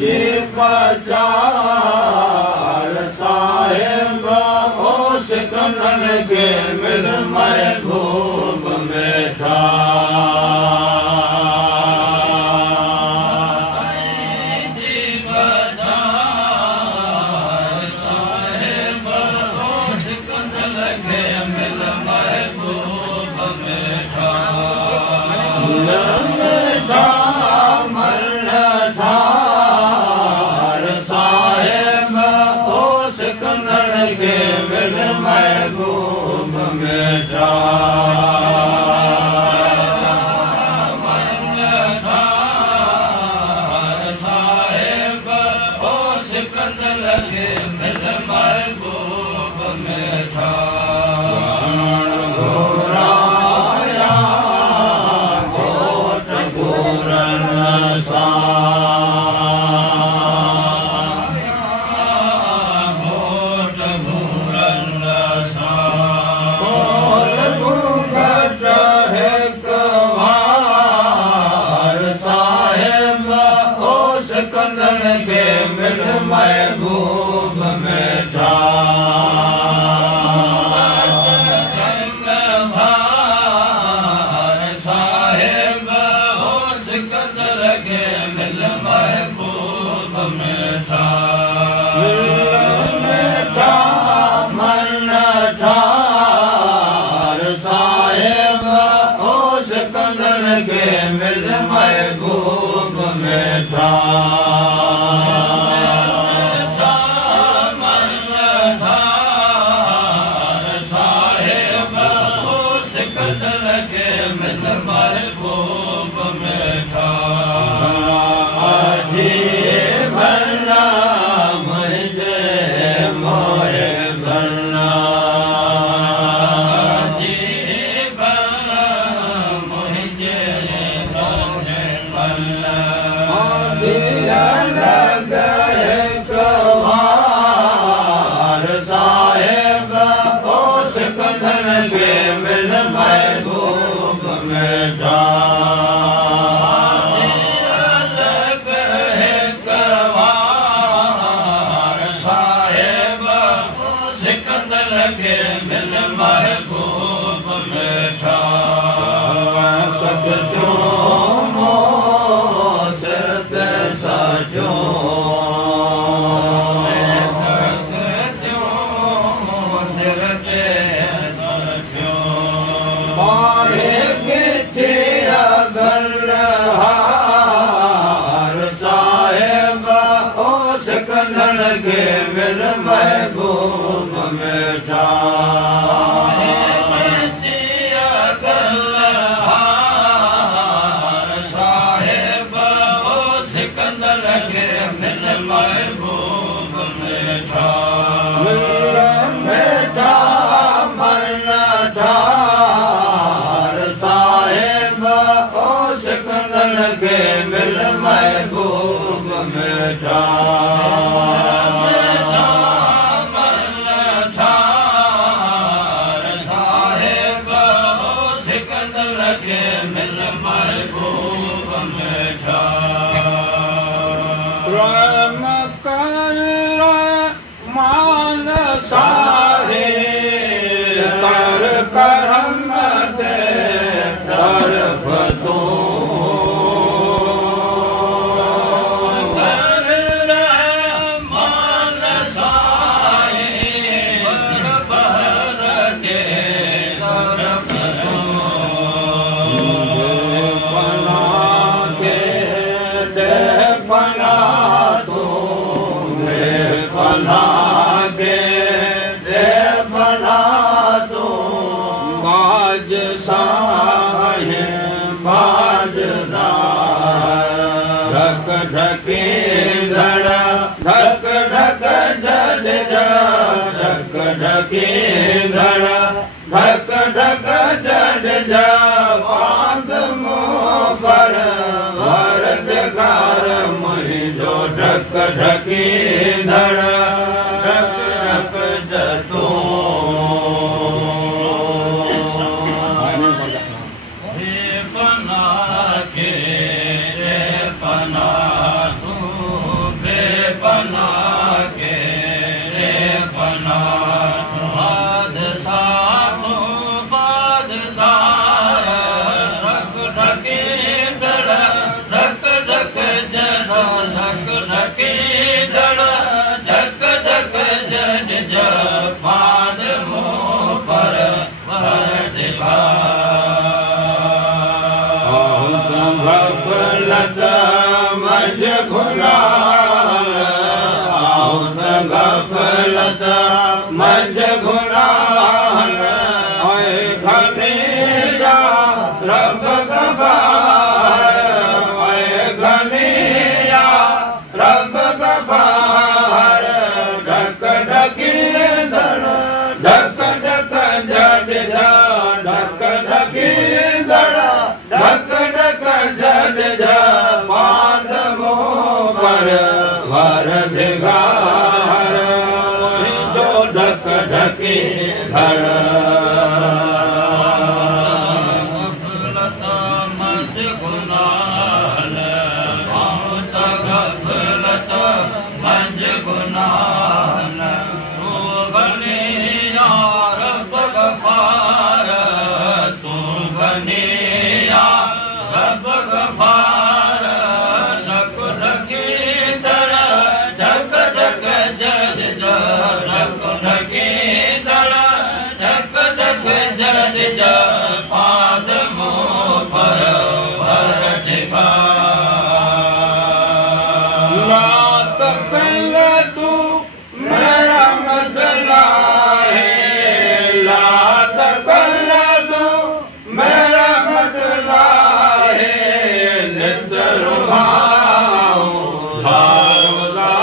जी बचार साहिब ओ सिकंदर के मिल महबूब मेठा महबूब मेठा साहिब ओ सिकंदर के मिल महबूब मेठा घोराया घोट घोरन सा महबूब मेठा साहिब ओ सिकंदर के मिल महबूब मेठा मेठा मन ठार साहिब ओ सिकंदर के मिल महबूब मेठा महबूब मेठा अलग है कवार साहिब सिकंदर के मिल महबूब मेठा सचो मोसरत सचो के मिल महबूब मेठा साहिब ओ सिकंदर के मिल महबूब मेठा मेठा मन ठार साहिब ओ सिकंदर के मिल महबूब मेठा सारे कर करम दे तरफ तो कर रहमान सारे बहर के तरफ तो बना के दे बना तो बना के बाज साहे बाजदार ढक ढके धड़ा ढक ढक जल जा ढक ढके धड़ा ढक ढक जल जा बांध मुँह पर भर जगार मही जो ढक ढके धड़ा ढक ढक जतो धक धके धड़ धक धक जन जपाद मोह पर भरत गफलत मज गुनाह गफलत मज गुनाह घनिया रब गफार घनिया रब गफार ढक ढकी धड़ ढक ढक जड ढक ढकी धड़ ढक ढक जड पाद मोह पर वर धिगार जो ढक ढकी धड़ पाद मोह पर भरत नात कल तू मेरा मसला है लात कल तू मेरा मसला है नित रुहाओ धारोला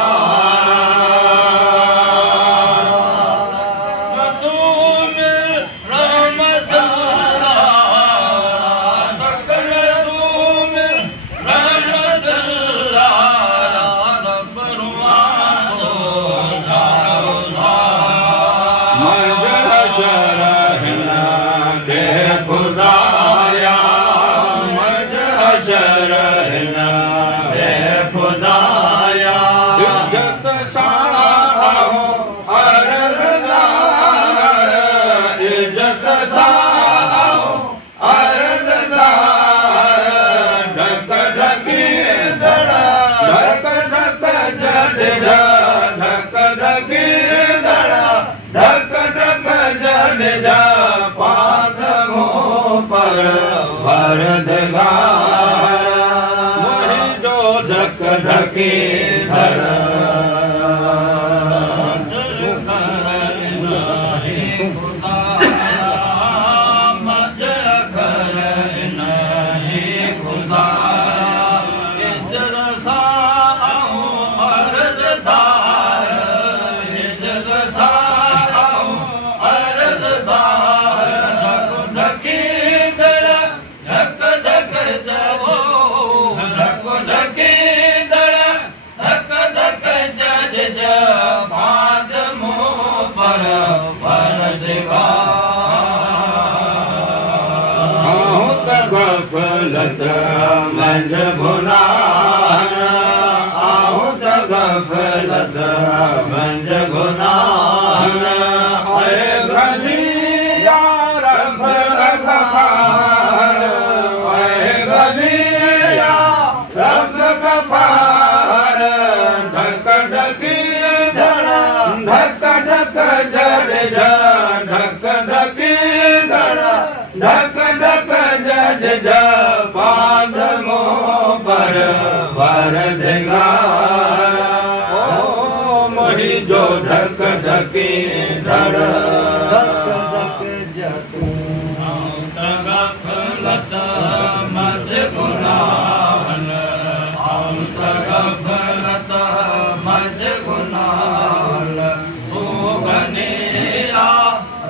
खुदाया मज शरणा है खुदाया इज्जत साहो अरज़दार इज्जत साहो अरज़दार ढक ढकी धड़ ढक ढक जड ढक ढकी धड़ ढक ढक जड पाद पर भरत मोहि जो ढक ढके धड़ गफलत मंज गुनाह आहुत गफलत मंज गुनाह घनिया रब गफार घनिया रब गफार ढक ढकी धड़ ढक ढक जड ढक ढकी धड़ ढक ढक जड पाद मोह पर वर धिगार मोहि जो ढक ढकी धड़ गफलत मज गुनाह गफलत मज गुनाह तू घनिया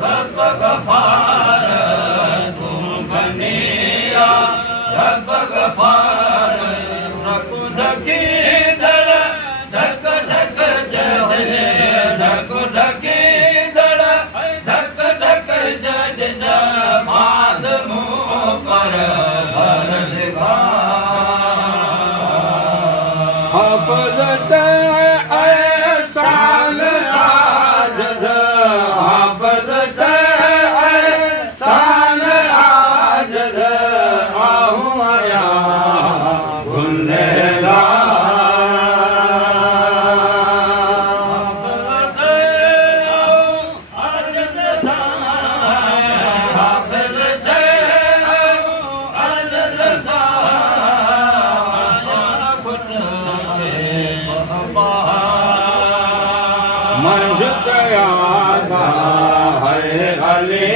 रब गफार रब गफार ढक ढकी धड़ ढक ढक जड ढक ढकी धड़ ढक ढक जड पाद मोह पर भरत हाफज़ एहसान आजद हाफज़ एहसान आजद आहुं आया गुनहगार मंजुतया है अली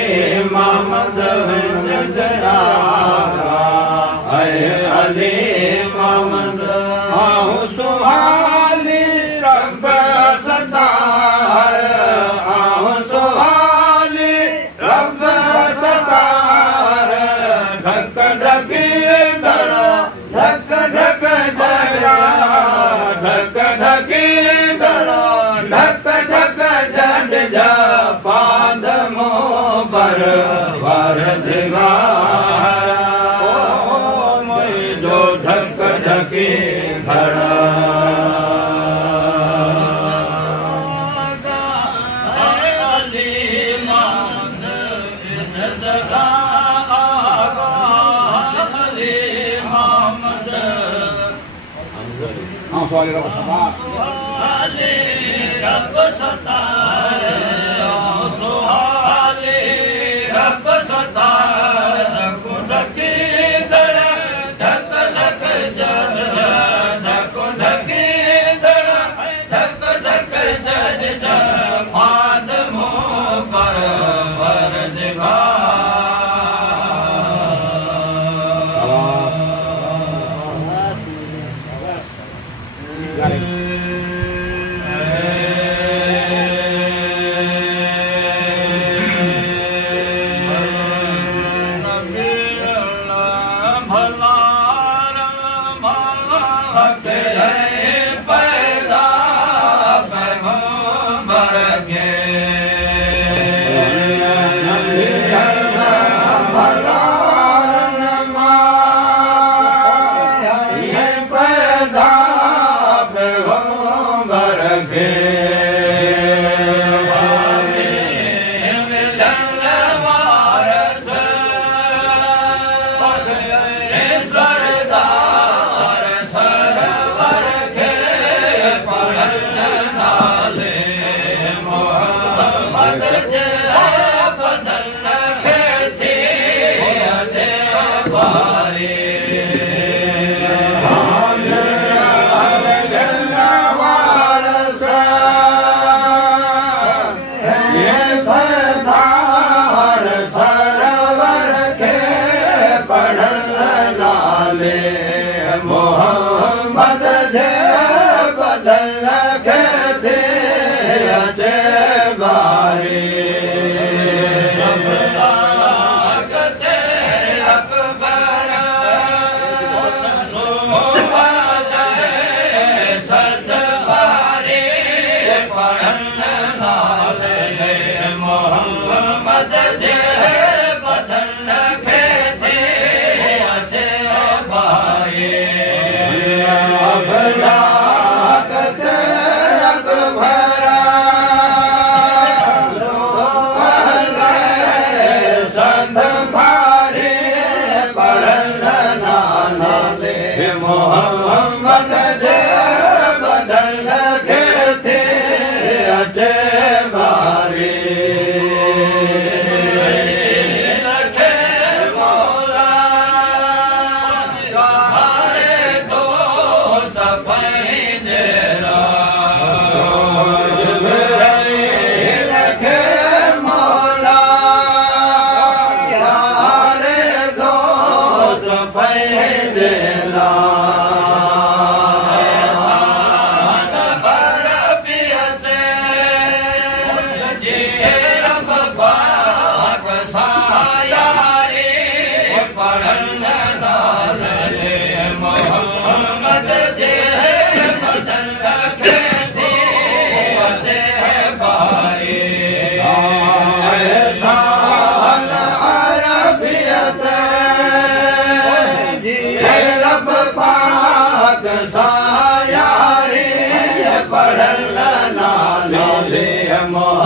मोहम्मद मंजुतया है अली मोहम्मद आहू सुहाली रब सतार आहू सुहाली रब सतार ढक ढकी दड़ा ढक ढक दड़ा ढक ढकी दड़ा ढक ढक जड जा पादमो बर वरदगा जो ढक ढकी धड़ा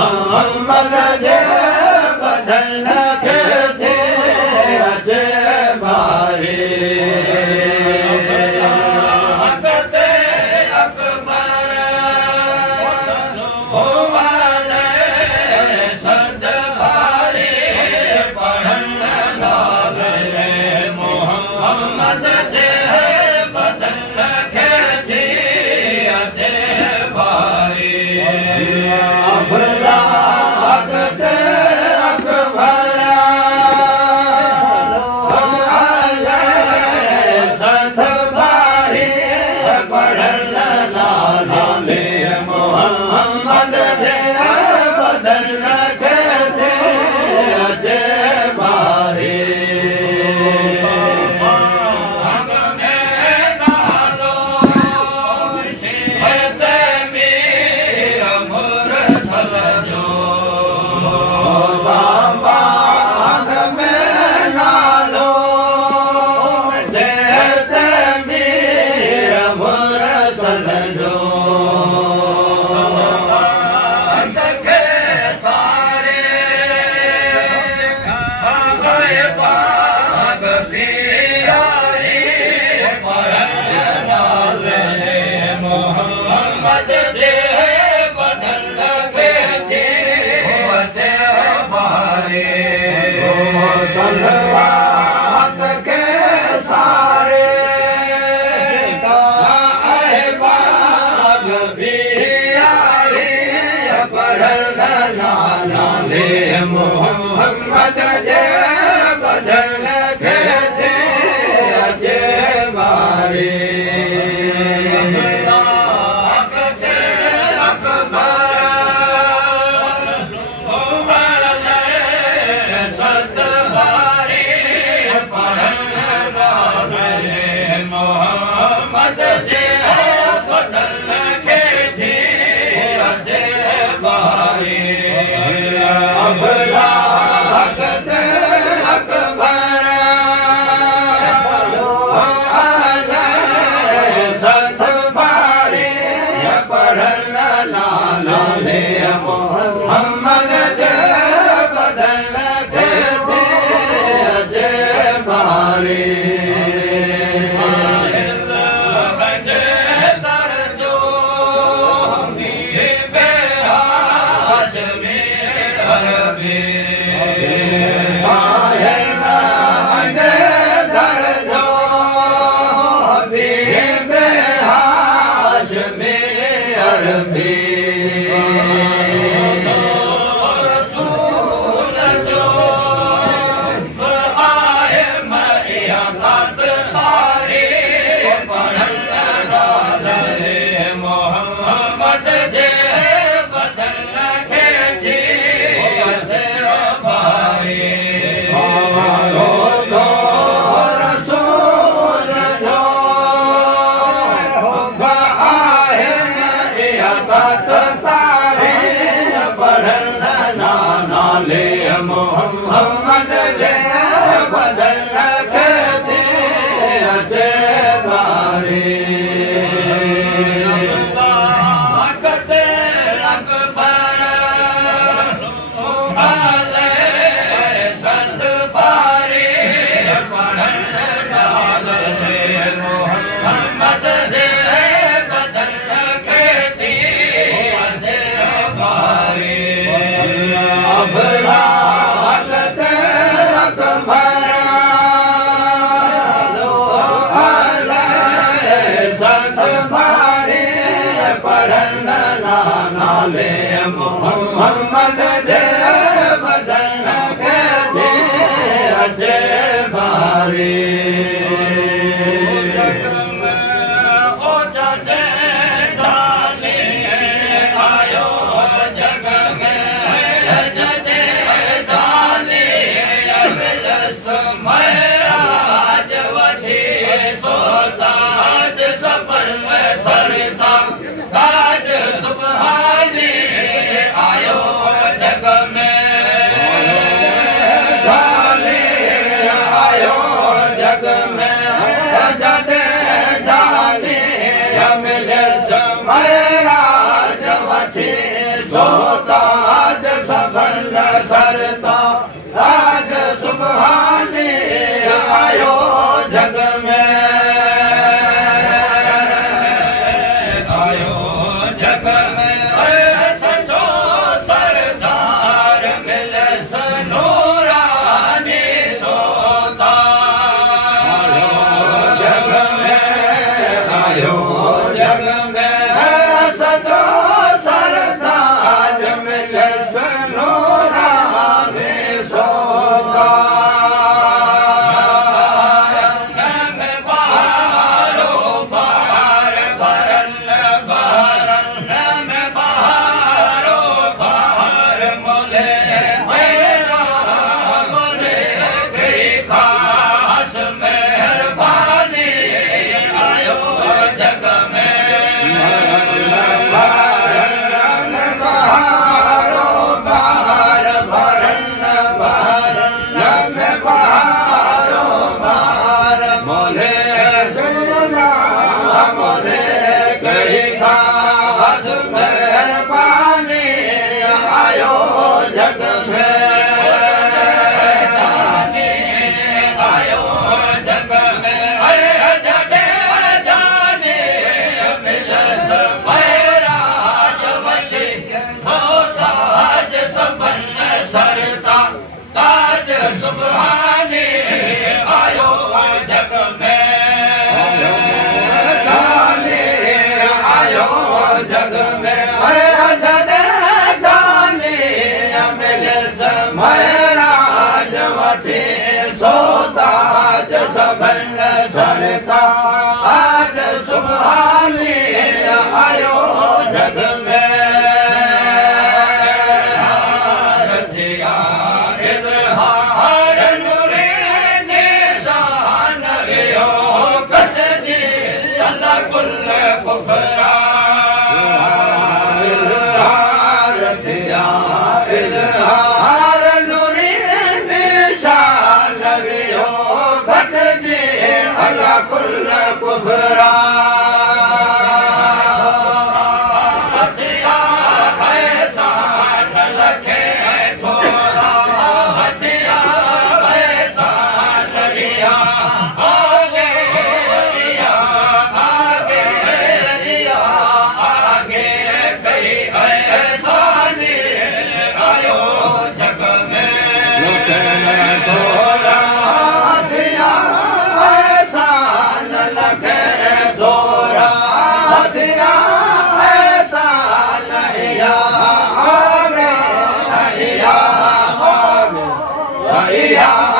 मोहम्मद जे बदल के थे अजे भाई हकते अकबर हो वाले सद भारी पढ़न लाले मोहम्मद जे बदल के थे अजे सजो संगवात के सारे बाग भी आए पढ़ल नाना ले मोहम्मद जे बदल के थे अजय बारे मोहम्मद जय बदल के थे अजय बारे मोहम्मद जय बदल के थे अजय बारे मोहम्मद जय बदल के थे अजय बारे सोताज सबल सरता राज सुबहाने आयो जग में आयो जग में सचो सरदार मिल सनूरानी सोता आयो जग में सचो सरदार खास मेहरबानी आयो जग में आयो जग में जडे जाने मिलस महराज वठी ताज सबन सरता ताज सुभाने आयो जग में जग में जडे जाने मिलस महराज वठी ताज सबन सरता आज सुभाने आयो जग में रथिया इज़हार नूरे निशान वियो कस जी अल्लाह कुल कुफरा रथिया इज़हार नूरे निशान वियो कस जी अल्लाह कुल कुफरा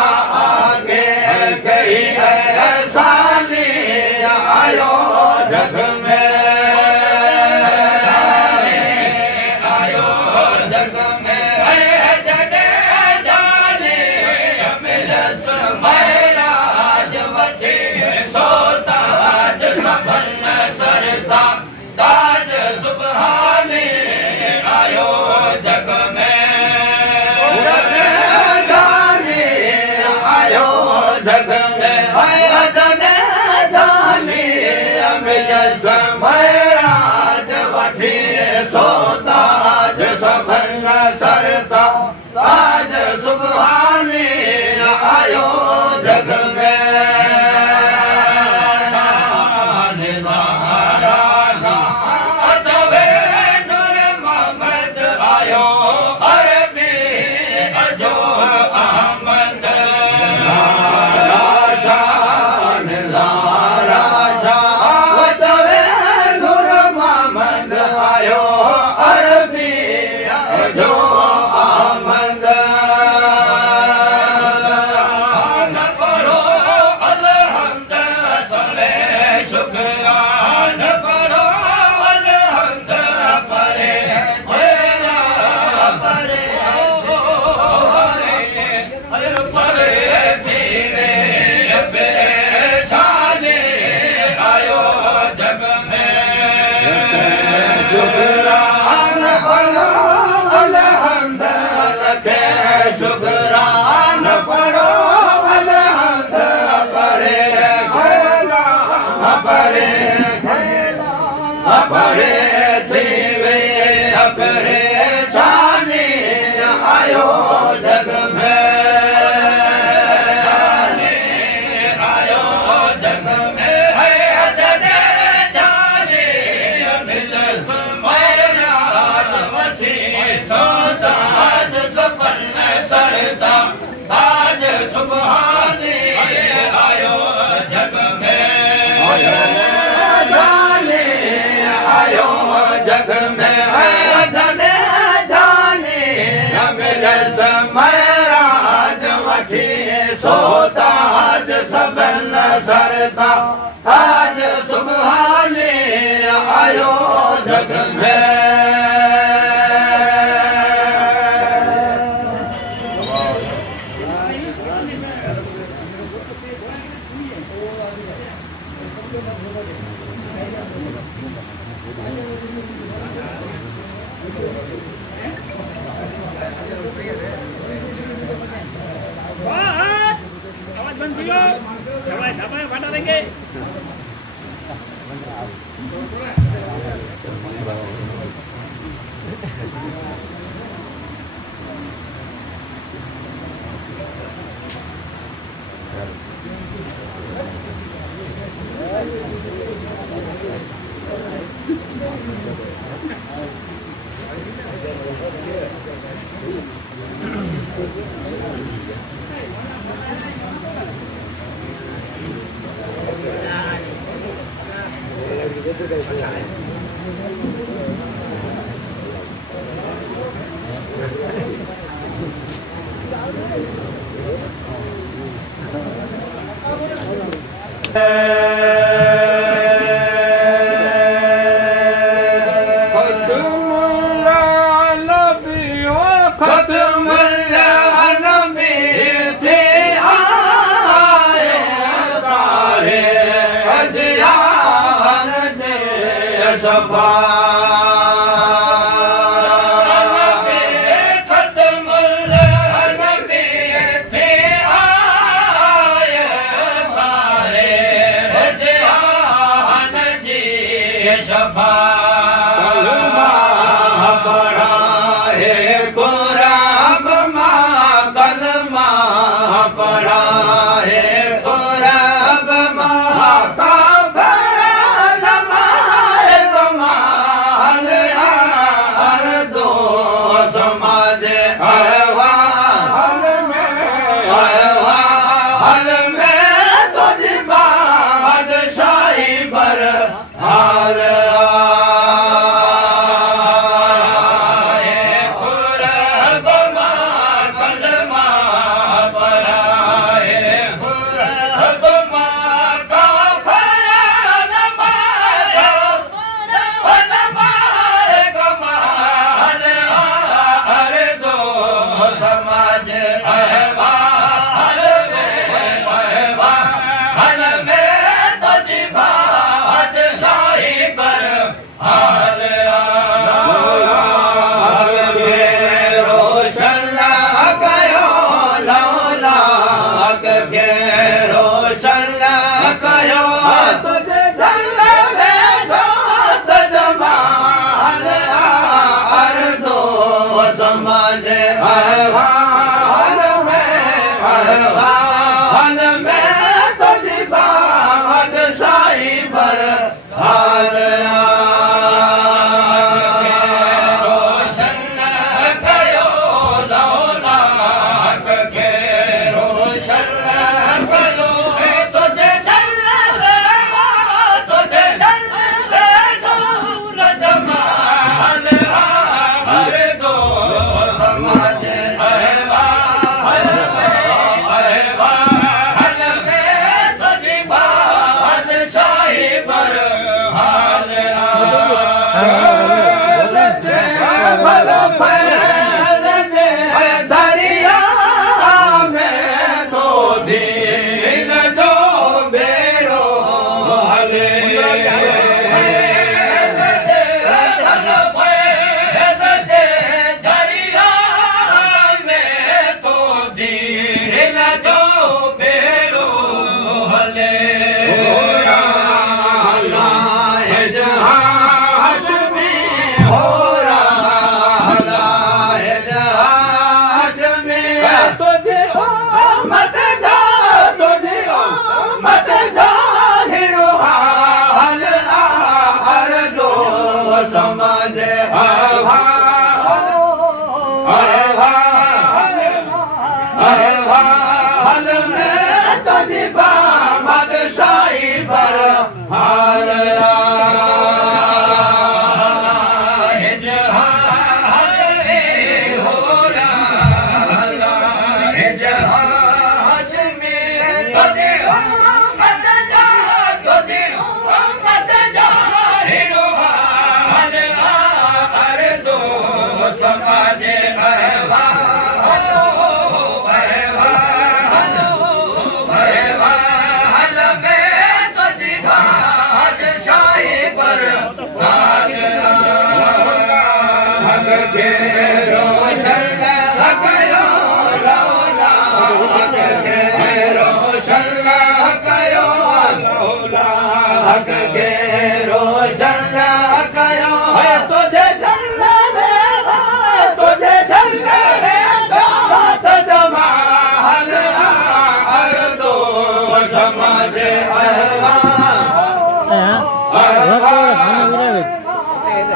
आगे गई सानी आयो जग में आयो जग में जडे जाने मिलस महराज वठी ताज सबन सरता ताज सुभाने आयो जग में जग में जडे जाने मिलस महराज वठी ताज सबन सरता ताज सुभाने आयो जग में आयो अरबी अजो अहमद शुक्रान पढ़ो अलहम्द शुक्रान पढ़ो अलहम्द परे परे थीवे अपरे जाने आयो जग में आयो जग में जडे जाने मिलस महराज वठी ताज सबन सरता ताज सुभाने आयो जग में जाने आयो जग में जडे जाने मिलस महराज वठी ताज सबन सरता ताज सुभाने आयो जग में आवाज बंद करो, दबाए बांटा देंगे।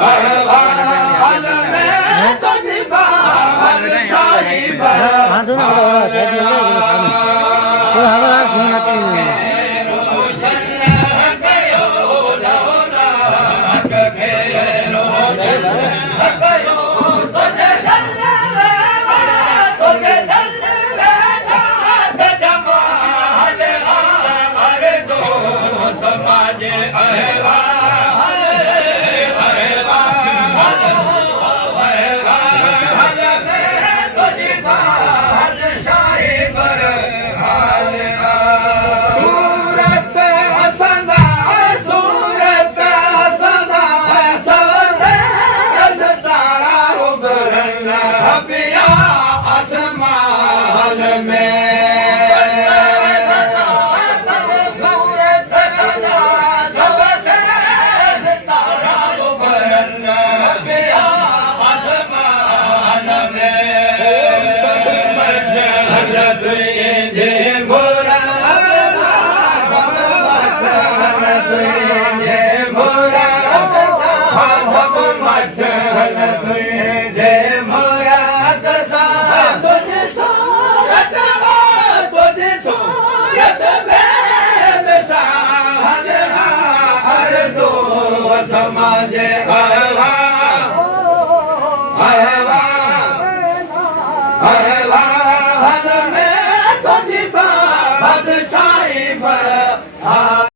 अहवाल में तुझी बादशाही हाँ तो ना तो हमारा सुनना चाहिए अहवाल में तुझी बात